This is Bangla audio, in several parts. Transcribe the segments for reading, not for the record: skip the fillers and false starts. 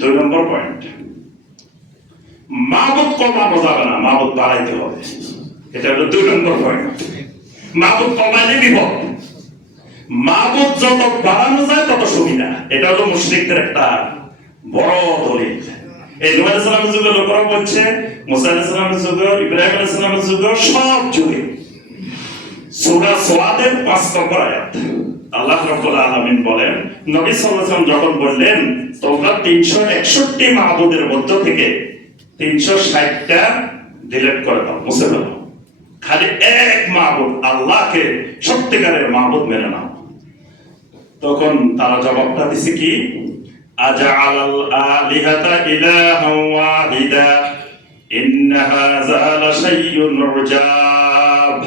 2 নম্বর পয়েন্ট, মাবুদ কমানো যাবে না, মাবুদ বাড়াইতে হবে। এটা হলো 2 নম্বর পয়েন্ট। মাবুদ কমাইলে বিপদ, মাবুদ যত বাড়ানো যায় তত সুবিধা। এটা হলো মুশরিকদের একটা বড় দলিল। এই নূহ আলাইহিস সালামের যুগে লোকেরা বলছে, মুসা আলাইহিস সালামের যুগে, ইব্রাহিম আলাইহিস সালামের যুগে, সব যুগে। সূরা সাদের 5 নম্বর আয়াত আল্লাহ রাব্বুল আলামিন বলেন, নবী সাল্লাল্লাহু আলাইহি ওয়াসাল্লাম যখন বললেন তোমরা 361 মাবুদের মধ্য থেকে 360টা ডিলিট করে দাও, মুছে দাও, খালি এক মাবুদ আল্লাহকে সত্যিকারের মাবুদ মেনে নাও। তখন তারা জবাবটা দিছে কি, আজআলাল আলিহাতা ইলাহান ওয়াহিদা ইন্না হাযা লাশাইউন উজাব।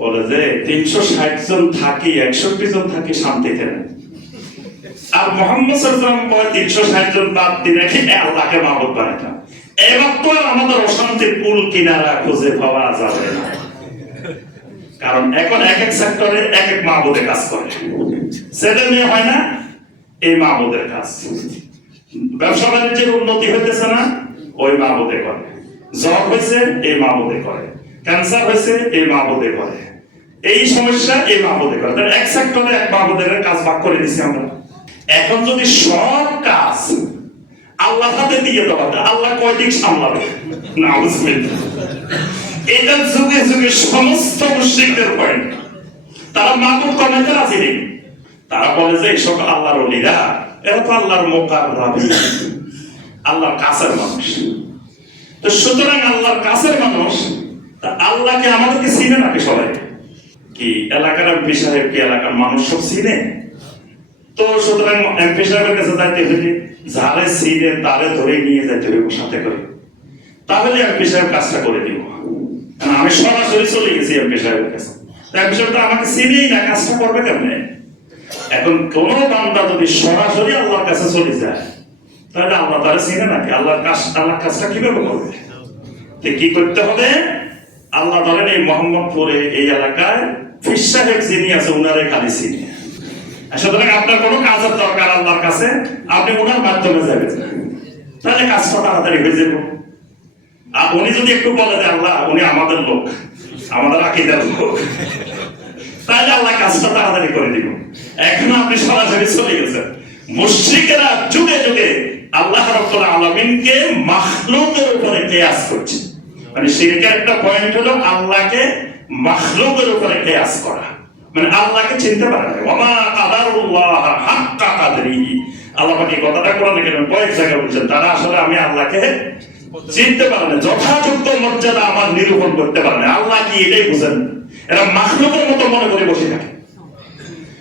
বলে যে 360 জন থাকি, 61 জন থাকি শান্তিতে না, আর মুহাম্মদ সাল্লাল্লাহু আলাইহি ওয়াসাল্লাম 360 জন বাদ দিয়ে রেখে আল্লাহকে মাবুদ বানাইতাম। এবার তো আমাদের অশান্তির কুল কিনারা খুঁজে পাওয়া যাবে না, কারণ এখন এক এক সেক্টরে এক এক মাবুদে কাজ করে। ছেলে মেয়ে হয় না, এই মাবুদের কাজ। ব্যবসা বাণিজ্যের উন্নতি হইতেছে না, ওই মাবুদে করে। জ্বর হয়েছে, এই মাবুদে করে। ক্যান্সার হয়েছে, এই মাবুদে করে। এই সমস্যা, এই মাবুদে করে। তাহলে এক সেক্টরে এক মাবুদের কাজ ভাগ করে দিচ্ছি আমরা। এখন যদি সব কাজ আল্লাহ হাতে দিয়ে দেওয়া, আল্লাহ কয় দিক সামলাবে? নাউজুবিল্লাহ। এটা যুগে যুগে সমস্ত মুশরিকদের পয়েন্ট। তারা মাবুদ কমাইতে রাজি নেই। তারা বলে যে এইসব আল্লাহর ওলিরা, এরা তো আল্লাহর মুকাররাবিন, আল্লাহর কাছের মানুষ। তো সুতরাং আল্লাহর কাছের মানুষ, আল্লাহকে আমাদেরকে চিনে নাকি সবাই? কি এলাকার এমপি সাহেব কি এলাকার মানুষ সব চিনে? তো সুতরাং এমপি সাহেবের কাছে যাইতে হলে যারে চিনে তারে ধরে নিয়ে যাইতে হবে সাথে করে, তাহলে এমপি সাহেব কাজটা করে দিব। আমি সরাসরি চলে গেছি এমপি সাহেবের কাছে, এমপি সাহেব তো আমাকে চিনেই না, কাজটা করবে কেমনে? এখন কোন বান্দা যদি সরাসরি আল্লাহর কাছে চলে যায়, তাহলে আল্লাহ তারা চিনে নাকি? আল্লাহ কাজটা কিভাবে করবে? কি করতে হবে? আল্লাহ ধরেন এই মোহাম্মদপুরে এই এলাকায় ফিস সাহেব যিনি আছে উনারে খালি চিনি। সুতরাং আপনার কোনো কাজের দরকার আল্লাহর কাছে, আপনি ওনার মাধ্যমে যাবেন, তাহলে কাজটা তাড়াতাড়ি হয়ে যাবে। আর উনি যদি একটু বলে যে আল্লাহ উনি আমাদের লোক, আমাদের আকীদার লোক, তাহলে আল্লাহ কাজটা তাড়াতাড়ি করে দিব। এখন আপনি সরাসরি চলে গেছেন। মুশরিকেরা যুগে যুগে আল্লাহ রাব্বুল আলামিনকে মাখলুকের উপরে কিয়াস করছে। মানে শিরকের একটা পয়েন্ট হলো আল্লাহকে মাখলুকের উপরে কিয়াস করা, মানে আল্লাহকে চিনতে পারে না। ওয়া মা কাদারুল্লাহ হাক্কা কাদরিহি, আল্লাহ পাক এই কথাটা কোরআনে কেন কয়েক জায়গায় বলেছেন, তারা আসলে আমি আল্লাহকে চিনতে পারে না, যথাযথ মর্যাদা আমার নিরূপণ করতে পারে না। আল্লাহ কি এটাই বুঝেন? এরা মাখলুকের মতো মনে করে বসে থাকে।